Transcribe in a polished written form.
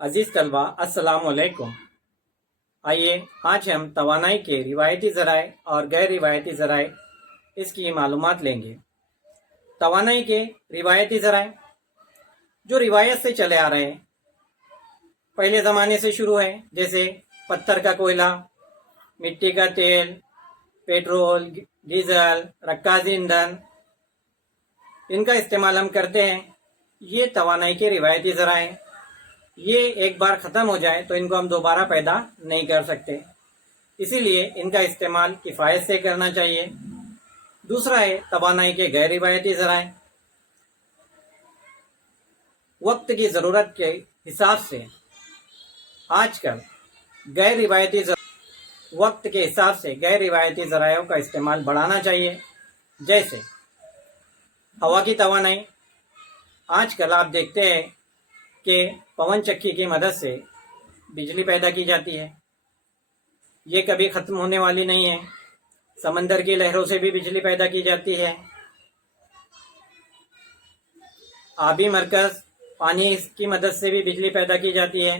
अजीज तलबा अस्सलाम वालेकुम। आइए आज हम तवानाई के रिवायती ज़राए और गैर रिवायती ज़राए इसकी मालूमात लेंगे। तवानाई के रिवायती ज़राए जो रिवायत से चले आ रहे हैं, पहले ज़माने से शुरू है, जैसे पत्थर का कोयला, मिट्टी का तेल, पेट्रोल, डीजल, रक्काजी ईंधन, इनका इस्तेमाल हम करते हैं। ये तवानाई के रिवायती ज़राए हैं। ये एक बार ख़त्म हो जाए तो इनको हम दोबारा पैदा नहीं कर सकते, इसीलिए इनका इस्तेमाल किफ़ायत से करना चाहिए। दूसरा है तवानाई के गैर रिवायती ज़राए। वक्त की ज़रूरत के हिसाब से आजकल वक्त के हिसाब से गैर रिवायती ज़रायों का इस्तेमाल बढ़ाना चाहिए, जैसे हवा की तवानाई। आजकल आप देखते हैं कि पवन चक्की की मदद से बिजली पैदा की जाती है। ये कभी ख़त्म होने वाली नहीं है। समंदर की लहरों से भी बिजली पैदा की जाती है। आबी मरकज़, पानी की मदद से भी बिजली पैदा की जाती है।